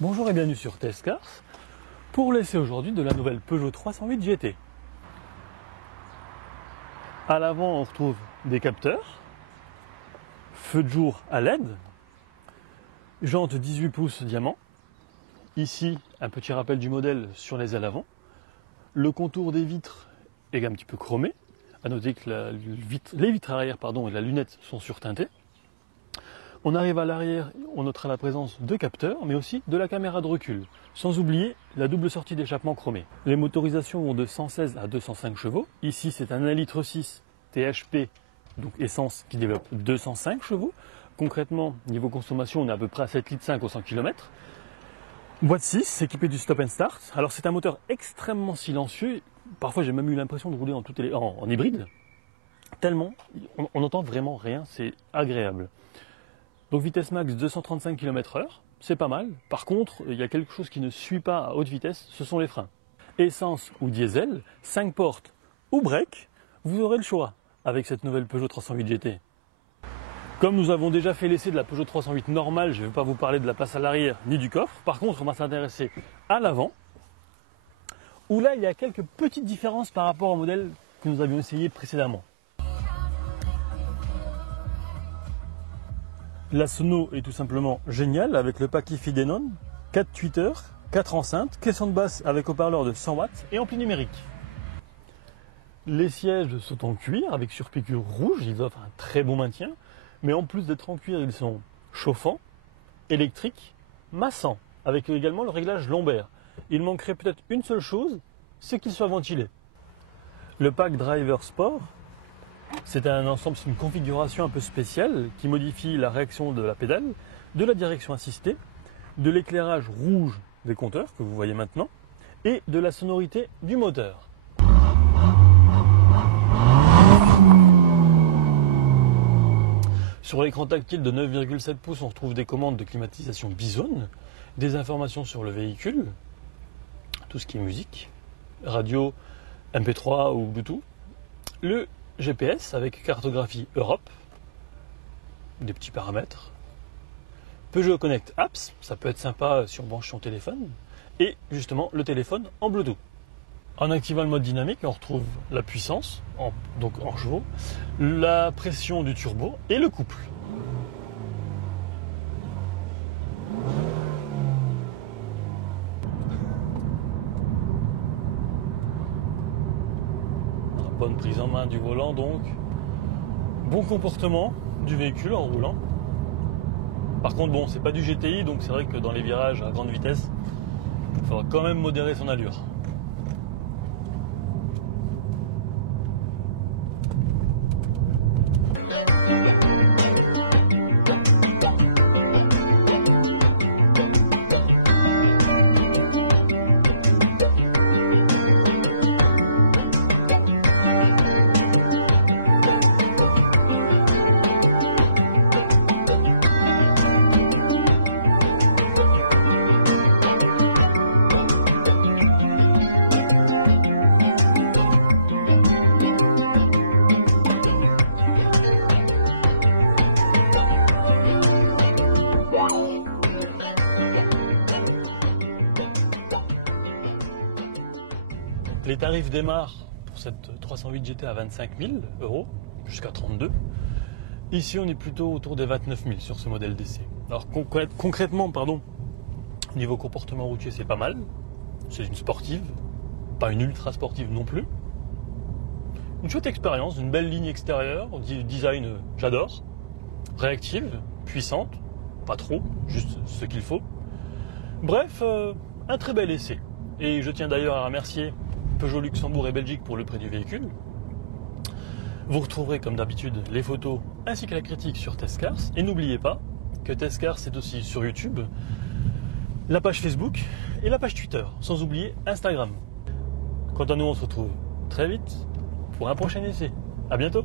Bonjour et bienvenue sur Test Cars pour l'essai aujourd'hui de la nouvelle Peugeot 308 GT. À l'avant on retrouve des capteurs, feu de jour à LED, jantes 18 pouces diamant, ici un petit rappel du modèle sur les ailes avant, le contour des vitres est un petit peu chromé, à noter que les vitres arrière et la lunette sont surteintées. On arrive à l'arrière, on notera la présence de capteurs, mais aussi de la caméra de recul, sans oublier la double sortie d'échappement chromée. Les motorisations vont de 116 à 205 chevaux. Ici, c'est un 1,6 litre THP, donc essence, qui développe 205 chevaux. Concrètement, niveau consommation, on est à peu près à 7,5 litres au 100 km. Boîte 6, équipée du stop and start. Alors c'est un moteur extrêmement silencieux. Parfois, j'ai même eu l'impression de rouler en hybride. Tellement, on n'entend vraiment rien, c'est agréable. Donc vitesse max 235 km/h, c'est pas mal. Par contre, il y a quelque chose qui ne suit pas à haute vitesse, ce sont les freins. Essence ou diesel, 5 portes ou break, vous aurez le choix avec cette nouvelle Peugeot 308 GT. Comme nous avons déjà fait l'essai de la Peugeot 308 normale, je ne vais pas vous parler de la place à l'arrière ni du coffre. Par contre, on va s'intéresser à l'avant, où là, il y a quelques petites différences par rapport au modèle que nous avions essayé précédemment. La sono est tout simplement géniale avec le pack Hi-Fi Denon, 4 tweeters, 4 enceintes, caisson de basse avec haut-parleur de 100 watts et ampli numérique. Les sièges sont en cuir avec surpiqûre rouge, ils offrent un très bon maintien, mais en plus d'être en cuir, ils sont chauffants, électriques, massants, avec également le réglage lombaire. Il manquerait peut-être une seule chose, c'est qu'ils soient ventilés. Le pack Driver Sport, c'est un ensemble, c'est une configuration un peu spéciale qui modifie la réaction de la pédale, de la direction assistée, de l'éclairage rouge des compteurs que vous voyez maintenant et de la sonorité du moteur. Sur l'écran tactile de 9,7 pouces, on retrouve des commandes de climatisation Bizone, des informations sur le véhicule, tout ce qui est musique, radio, MP3 ou Bluetooth, le GPS avec cartographie Europe, des petits paramètres, Peugeot Connect Apps, ça peut être sympa si on branche son téléphone, et justement le téléphone en Bluetooth. En activant le mode dynamique, on retrouve la puissance, donc en chevaux, la pression du turbo et le couple. Bonne prise en main du volant donc, bon comportement du véhicule en roulant. Par contre bon, c'est pas du GTI, donc c'est vrai que dans les virages à grande vitesse, il faudra quand même modérer son allure. Les tarifs démarrent pour cette 308 GT à 25 000 € jusqu'à 32 000. Ici, on est plutôt autour des 29 000 sur ce modèle d'essai. Alors concrètement, niveau comportement routier, c'est pas mal. C'est une sportive, pas une ultra sportive non plus. Une chouette expérience, une belle ligne extérieure, design j'adore. Réactive, puissante, pas trop, juste ce qu'il faut. Bref, un très bel essai. Et je tiens d'ailleurs à remercier Peugeot Luxembourg et Belgique pour le prix du véhicule. Vous retrouverez comme d'habitude les photos ainsi que la critique sur Test Cars. Et n'oubliez pas que Test Cars c'est aussi sur YouTube, la page Facebook et la page Twitter, sans oublier Instagram. Quant à nous, on se retrouve très vite pour un prochain essai. À bientôt.